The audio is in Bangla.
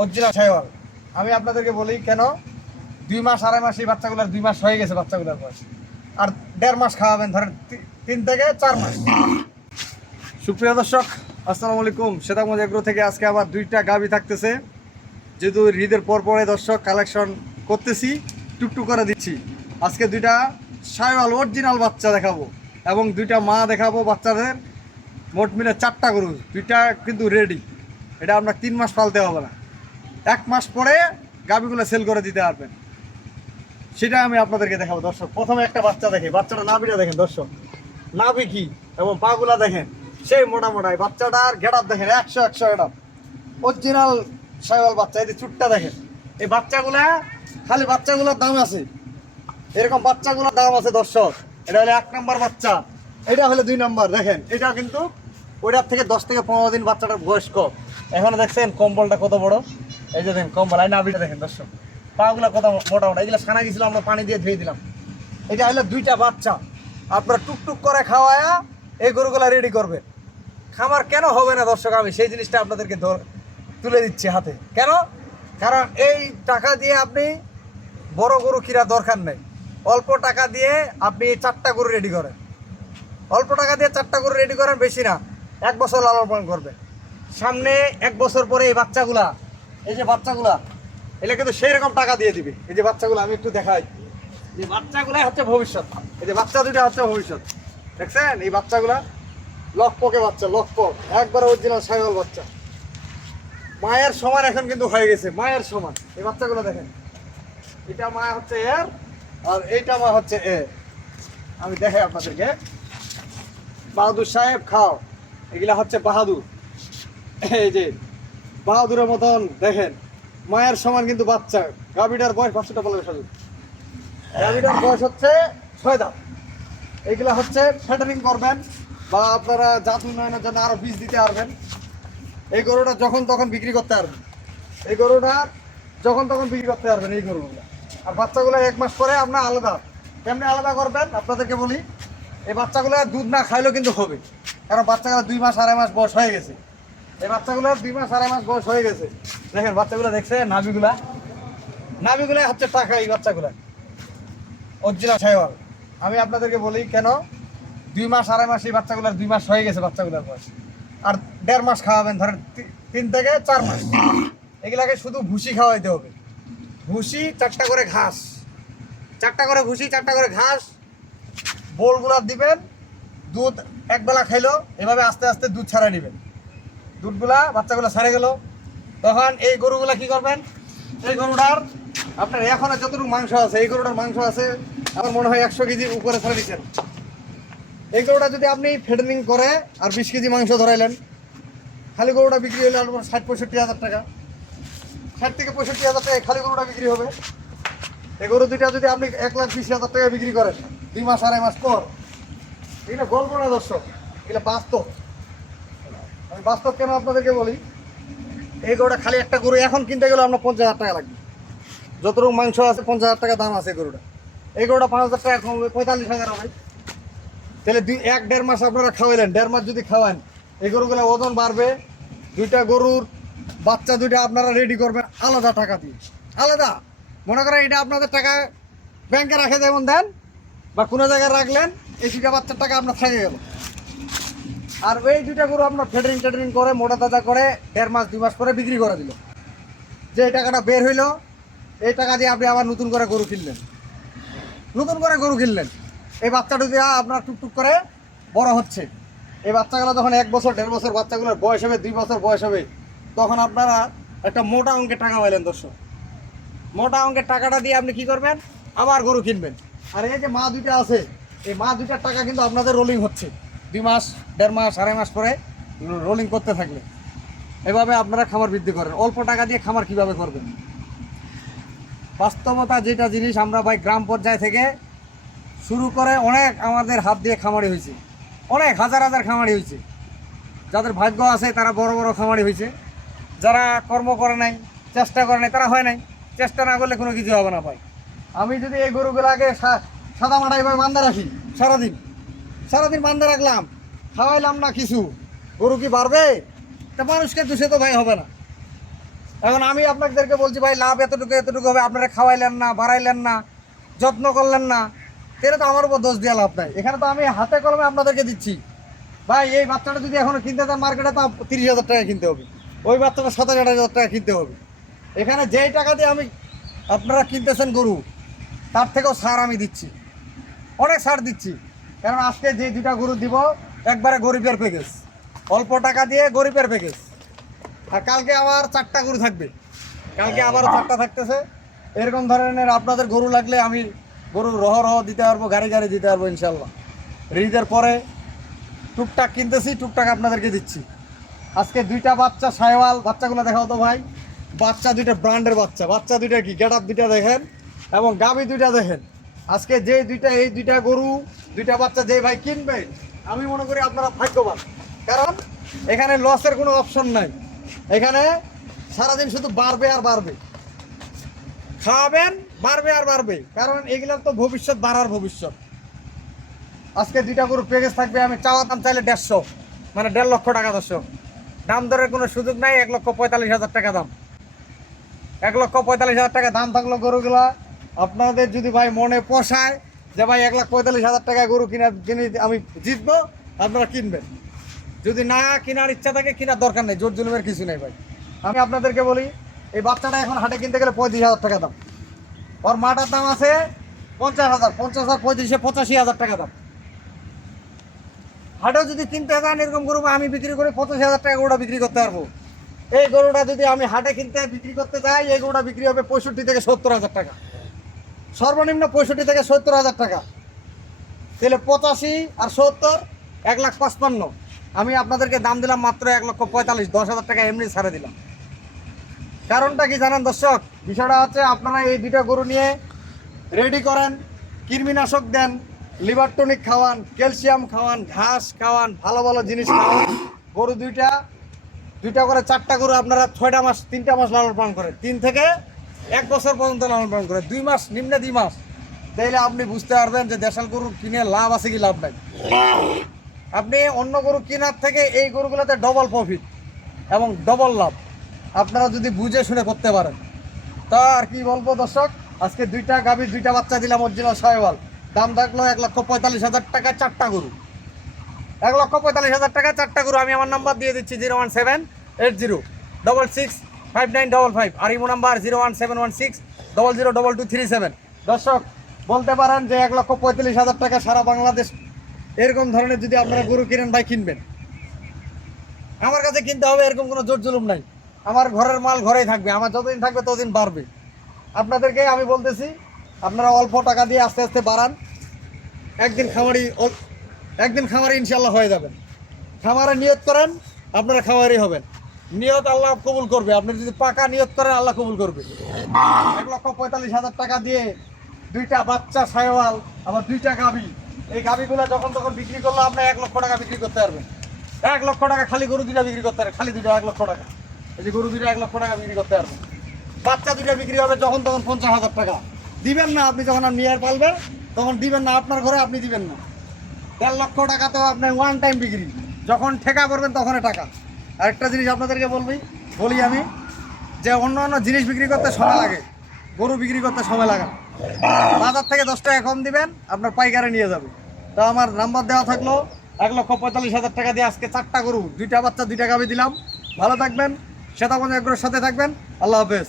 অরিজিনাল শাহিওয়াল। আমি আপনাদেরকে বলি কেন, 2 মাস 2.5 মাস এই বাচ্চাগুলোর 2 মাস হয়ে গেছে বাচ্চাগুলোর বয়স, আর 1.5 মাস খাওয়াবেন, ধরেন 3 থেকে 4 মাস। সুপ্রিয় দর্শক, আসসালামু আলাইকুম। সেতাগঞ্জ এগ্রো থেকে আজকে আবার 2টা গাভী থাকতেছে। যেহেতু ঈদের পরে দর্শক কালেকশন করতেছি, টুকটুক করে দিচ্ছি। আজকে 2টা শাহিওয়াল অরিজিনাল বাচ্চা দেখাবো এবং 2টা মা দেখাবো বাচ্চাদের। মোট মিলে 4টা গরু, 2টা কিন্তু রেডি। এটা আপনার 3 মাস পালতে হবে না, 1 মাস পরে গাভীগুলো সেল করে দিতে পারবেন। সেটা আমি আপনাদেরকে দেখাবো দর্শক। প্রথমে একটা বাচ্চা দেখে, বাচ্চাটা নাভিটা দেখেন দর্শক, নাভি কি এবং পাগুলা দেখেন সেই মোটা মোটাই। বাচ্চাটার গেট আপ দেখেন 100 গেট আপ, অরিজিনাল শাহিওয়াল বাচ্চা। এই যে চুটটা দেখেন, এই বাচ্চাগুলা খালি বাচ্চাগুলোর দাম আছে, এরকম বাচ্চাগুলোর দাম আছে দর্শক। এটা হলো 1 নম্বর বাচ্চা, এটা হলো 2 নম্বর। দেখেন এটা কিন্তু ওইটার থেকে 10 থেকে 15 দিন বাচ্চাটার বয়স কম। এখানে দেখছেন কম্বলটা কত বড়, এই যে দেখেন কম্বল। এই নাভিটা দেখেন দর্শক, পাগুলা কত মোটা মোটা। এগুলো ছানা গেছিল, আমরা পানি দিয়ে ধুয়ে দিলাম। এটা হলো 2টা বাচ্চা। আপনারা টুকটুক করে খাওয়ায়া এই গরুগুলা রেডি করবেন। খামার কেন হবে না দর্শক, আমি সেই জিনিসটা আপনাদেরকে তুলে দিচ্ছি হাতে। কেন? কারণ এই টাকা দিয়ে আপনি বড় গরু কিনা দরকার নেই। অল্প টাকা দিয়ে আপনি 4টা গরু রেডি করেন, অল্প টাকা দিয়ে 4টা গরু রেডি করেন, বেশি না। 1 বছর লালন পালন করবেন। সামনে 1 বছর পরে এই বাচ্চাগুলা, এই যে বাচ্চাগুলা, এগুলো কিন্তু সেই রকম টাকা দিয়ে দিবে। এই যে বাচ্চাগুলো আমি একটু দেখাই, যে বাচ্চাগুলাই হচ্ছে ভবিষ্যৎ। এই যে বাচ্চা 2টা হচ্ছে ভবিষ্যৎ, দেখছেন? এই বাচ্চাগুলা লকপকে বাচ্চা, লকপক, একবারে অরিজিনাল শাহিওয়াল বাচ্চা। মায়ের সমান এখন কিন্তু হয়ে গেছে, মায়ের সমান। এই বাচ্চাগুলো দেখেন, এটা মা হচ্ছে এর, আর এইটা মা হচ্ছে এ। আমি দেখাই আপনাদেরকে। বাহাদুর সাহেব খাও, এগুলা হচ্ছে বাহাদুর। এই যে বাহাদুরের মতন দেখেন, মায়ের সমান কিন্তু বাচ্চা। গাভীটার বয়স 500টা বলে সাজু, গাভীটার বয়স হচ্ছে 6 দাঁত। এইগুলা হচ্ছে ফ্যাটারিং করবেন বা আপনারা জাত উন্নয়নের জন্য আরো বীজ দিতে পারবেন। এই গরুটা যখন তখন বিক্রি করতে পারবেন, এই গরুটা যখন তখন বিক্রি করতে পারবেন এই গরুগুলো। আর বাচ্চাগুলো 1 মাস পরে আপনার আলাদা। কেমনি আলাদা করবেন আপনাদেরকে বলি। এই বাচ্চাগুলো দুধ না খাইলেও কিন্তু হবে, কারণ বাচ্চাগুলো 2 মাস 2.5 মাস বয়স হয়ে গেছে। এই বাচ্চাগুলো 2 মাস 2.5 মাস বয়স হয়ে গেছে। দেখেন বাচ্চাগুলো, দেখছে নাভিগুলা, নাভিগুলা হচ্ছে টাকা। এই বাচ্চাগুলা অরিজিনাল শাহিওয়াল। আমি আপনাদেরকে বলি কেন, 2 মাস 2.5 মাস এই বাচ্চাগুলোর 2 মাস হয়ে গেছে বাচ্চাগুলোর বয়স, আর 1.5 মাস খাওয়াবেন, ধরেন 3 থেকে 4 মাস। এগুলাকে শুধু ভুসি খাওয়াইতে হবে, ভুসি 4টা করে ঘাস, 4টা করে ভুসি, 4টা করে ঘাস বোলগুলা দিবেন। দুধ একবেলা খাইলো, এভাবে আস্তে আস্তে দুধ ছাড়া নেবেন। দুধগুলা বাচ্চাগুলো ছাড়ে গেল, তখন এই গরুগুলা কি করবেন, এই গরুটার আপনার এখন যতটুকু মাংস আছে, এই গরুটার মাংস আছে আমার মনে হয় 100 কেজির উপরে ছাড়া দিচ্ছেন। এই গরুটা যদি আপনি ফেডারিং করে আর 20 কেজি মাংস ধরাইলেন, খালি গরুটা বিক্রি হলে আপনার 60-65 হাজার টাকা, 60 থেকে 65 হাজার টাকা খালি গরুটা বিক্রি হবে। এই গরু 2টা যদি আপনি 1,20,000 টাকা বিক্রি করেন 2 মাস 2.5 মাস পর, এগুলো গল্প না দর্শক, এগুলো বাস্তব। আমি বাস্তব কেন আপনাদেরকে বলি, এই গরুটা খালি একটা গরু এখন কিনতে গেলে আপনার 50,000 টাকা লাগবে। যতটুকু মাংস আছে 50,000 টাকা দাম আছে গরুটা। এই গরুটা 5,000 টাকা কমবে, 45,000 হবে। তাহলে 1-1.5 মাস আপনারা খাওয়াইলেন, 1.5 মাস যদি খাওয়ান, এই গরুগুলো ওজন বাড়বে। 2টা গরুর বাচ্চা 2টা আপনারা রেডি করবেন আলাদা টাকা দিয়ে, আলাদা। মনে করেন এটা আপনাদের টাকা ব্যাংকে রাখে যেমন দেন বা কোনো জায়গায় রাখলেন, এই 2টা বাচ্চার টাকা আপনার থেকে গেল। আর এই 2টা গরু আপনার ফেডারিং করে মোটা তাজা করে 1.5 মাস 2 মাস পরে বিক্রি করে দিল। যে টাকাটা বের হইলো, এই টাকা দিয়ে আপনি আবার নতুন করে গরু কিনলেন, নতুন করে গরু কিনলেন। এই বাচ্চাটা দিয়ে আপনার টুকটুক করে বড় হচ্ছে। এই বাচ্চাগুলো যখন 1 বছর 1.5 বছর বাচ্চাগুলোর বয়স হবে, 2 বছর বয়স হবে, তখন আপনারা একটা মোটা অঙ্কের টাকা পাইলেন দর্শক। মোটা অঙ্কের টাকাটা দিয়ে আপনি কি করবেন, আবার গরু কিনবেন। আর এই যে মা 2টা আছে, এই মা 2টার টাকা কিন্তু আপনাদের রোলিং হচ্ছে 2 মাস 1.5 মাস 2.5 মাস পরে রোলিং করতে থাকলে। এভাবে আপনারা খামার বৃদ্ধি করেন। অল্প টাকা দিয়ে খামার কিভাবে করবেন, বাস্তবতা যেটা জিনিস, আমরা ভাই গ্রাম পর্যায় থেকে শুরু করে অনেক আমাদের হাত দিয়ে খামারি হয়েছে, অনেক হাজার হাজার খামারি হয়েছে। যাদের ভাগ্য আছে তারা বড় বড় খামারি হয়েছে, যারা কর্ম করে নাই, চেষ্টা করে নাই, তারা হয় নাই। চেষ্টা না করলে কোনো কিছু হবে না ভাই। আমি যদি এই গরুগুলাকে সাদা মাটাই ভাই বান্ধা রাখি, সারাদিন বান্ধা রাখলাম, খাওয়াইলাম না কিছু, গরু কি বাড়বে? তা মানুষকে দোষে তো ভাই হবে না। এখন আমি আপনাদেরকে বলছি ভাই লাভ এতটুকু এতটুকু হবে, আপনারা খাওয়াইলেন না, বাড়াইলেন না, যত্ন করলেন না, তাহলে তো আমার উপর দোষ দিয়ে লাভ নাই। এখানে তো আমি হাতে কলমে আপনাদেরকে দিচ্ছি ভাই, এই বাচ্চাটা যদি এখন কিনতে যান মার্কেটে তো 30,000 টাকা কিনতে হবে, ওই বাচ্চাটা 27,000 টাকা কিনতে হবে। এখানে যেই টাকা দিয়ে আমি আপনারা কিনতেছেন গরু, তার থেকেও ছাড় আমি দিচ্ছি, অনেক ছাড় দিচ্ছি। কারণ আজকে যে দুটা গরু দিব একবারে গরিবের প্যাকেজ, অল্প টাকা দিয়ে গরিবের প্যাকেজ। আর কালকে আবার 4টা গরু থাকবে, কালকে আবারও 4টা থাকতেছে। এরকম ধরনের আপনাদের গরু লাগলে আমি গরু রহ দিতে পারবো, গাড়ি গাড়ি দিতে পারবো ইনশাল্লাহ। ঈদের পরে টুকটাক কিনতেছি, টুকটাক আপনাদেরকে দিচ্ছি। আজকে 2টা বাচ্চা সাহেওয়াল, বাচ্চাগুলো দেখাও তো ভাই। বাচ্চা 2টা ব্র্যান্ডের বাচ্চা, বাচ্চা 2টা কি গেট আপ 2টা দেখেন, এবং গাভী 2টা দেখেন। আজকে যে 2টা, এই 2টা গরু 2টা বাচ্চা যে ভাই কিনবে, আমি মনে করি আপনারা ভাগ্যবান। কারণ এখানে লসের কোনো অপশন নাই, এখানে সারাদিন শুধু বাড়বে আর বাড়বে, খাওয়াবেন বাড়বে আর বাড়বে। কারণ এগুলোর তো ভবিষ্যৎ, বাড়ার ভবিষ্যৎ। আজকে 2টা গরু প্যাকেজ থাকবে, আমি চাওয়া দাম চাইলে 150, মানে 1.5 লক্ষ টাকা। দর্শক, দাম দরের কোনো সুযোগ নাই, 1,45,000 টাকা দাম, 1,45,000 টাকা দাম থাকলো গরুগুলা। আপনাদের যদি ভাই মনে পোষায় যে ভাই 1,45,000 টাকা গরু কিনে আমি জিতবো, আপনারা কিনবেন। যদি না কেনার ইচ্ছা থাকে, কেনার দরকার নেই, জোর জুলুমের কিছু নেই ভাই। আমি আপনাদেরকে বলি, এই বাচ্চাটা এখন হাটে কিনতে গেলে 35,000 টাকা দাম, ওর মাটার দাম আছে 50,000, 50,000, 35,000, 85,000 টাকা দাম। হাটেও যদি কিনতে যান এরকম গরু আমি বিক্রি করে 85,000 টাকা গরুটা বিক্রি করতে পারবো। এই গরুটা যদি আমি হাটে কিনতে বিক্রি করতে যাই, এই গরুটা বিক্রি হবে 65 থেকে 70,000 টাকা, সর্বনিম্ন 65 থেকে 70,000 টাকা। তাহলে 85 আর 70, 1,55,000। আমি আপনাদেরকে দাম দিলাম মাত্র 1,45,000, 10,000 টাকা এমনি ছাড়ে দিলাম। কারণটা কি জানেন দর্শক? বিষয়টা হচ্ছে আপনারা এই 2টা গরু নিয়ে রেডি করেন, কৃমিনাশক দেন, লিভার টনিক খাওয়ান, ক্যালসিয়াম খাওয়ান, ঘাস খাওয়ান, ভালো ভালো জিনিস খাওয়ান। গরু 2টা করে 4টা গরু আপনারা 6টা মাস, 3টা মাস লালন পালন করেন, 3 থেকে 1 বছর পর্যন্ত লালন পালন করেন, 2 মাস, নিম্নে 2 মাস। তাইলে আপনি বুঝতে পারবেন যে দেশাল গরু কিনে লাভ আছে কি লাভ নাই। আপনি অন্য গরু কেনার থেকে এই গরুগুলোতে ডবল প্রফিট এবং ডবল লাভ, আপনারা যদি বুঝে শুনে করতে পারেন। তা আর কি বলবো দর্শক, আজকে 2টা গাভীর 2টা বাচ্চা দিলাম অরিজিনাল সাহেওয়াল, দাম থাকলো 1,45,000 টাকা 4টা গরু, 1,45,000 টাকা 4টা গরু। আমি আমার নাম্বার দিয়ে দিচ্ছি 01780665955, আর ইমো নাম্বার 01716002237। দর্শক বলতে পারেন যে 1,45,000 টাকা সারা বাংলাদেশ এরকম ধরনের যদি আপনারা গরু কিনেন ভাই, কিনবেন আমার কাছে কিনতে হবে, এরকম কোনো জোর জুলুম নাই। আমার ঘরের মাল ঘরেই থাকবে, আমার যতদিন থাকবে ততদিন বাড়বে। আপনাদেরকে আমি বলতেছি, আপনারা অল্প টাকা দিয়ে আস্তে আস্তে বাড়ান, একদিন খামারি ইনশাল্লাহ হয়ে যাবেন। খামারে নিয়ত করেন, আপনারা খামারি হবেন, নিয়ত আল্লাহ কবুল করবে। আপনি যদি পাকা নিয়ত করেন, আল্লাহ কবুল করবে। 1,45,000 টাকা দিয়ে 2টা বাচ্চা সাহেওয়াল, আবার 2টা গাভী, এই গাভীগুলো যখন তখন বিক্রি করলে আপনার 1 লক্ষ টাকা বিক্রি করতে পারবেন। 1 লক্ষ টাকা খালি গরু 2টা বিক্রি করতে পারবেন, খালি 2টা 1 লক্ষ টাকা। এই যে গরু 2টা 1 লক্ষ টাকা বিক্রি করতে পারবেন। বাচ্চা 2টা বিক্রি হবে যখন তখন 50,000 টাকা। দিবেন না আপনি, যখন আপনি নিয়ে পালবেন তখন দিবেন না, আপনার ঘরে আপনি দিবেন না। 1.5 লক্ষ টাকা তো আপনার ওয়ান টাইম বিক্রি, যখন ঠেকা করবেন তখনই টাকা। আরেকটা জিনিস আপনাদেরকে বলি আমি, যে অন্য অন্য জিনিস বিক্রি করতে সময় লাগে, গরু বিক্রি করতে সময় লাগে না। বাজার থেকে 10 টাকা কম দিবেন, আপনার পাইকারে নিয়ে যাবে। তো আমার নাম্বার দেওয়া থাকলো, 1,45,000 টাকা দিয়ে আজকে 4টা গরু, 2টা বাচ্চা 2টা গাভী দিলাম। ভালো থাকবেন, শ্বেতাগঞ্জ এগ্রোর সাথে থাকবেন। আল্লাহ হাফেজ।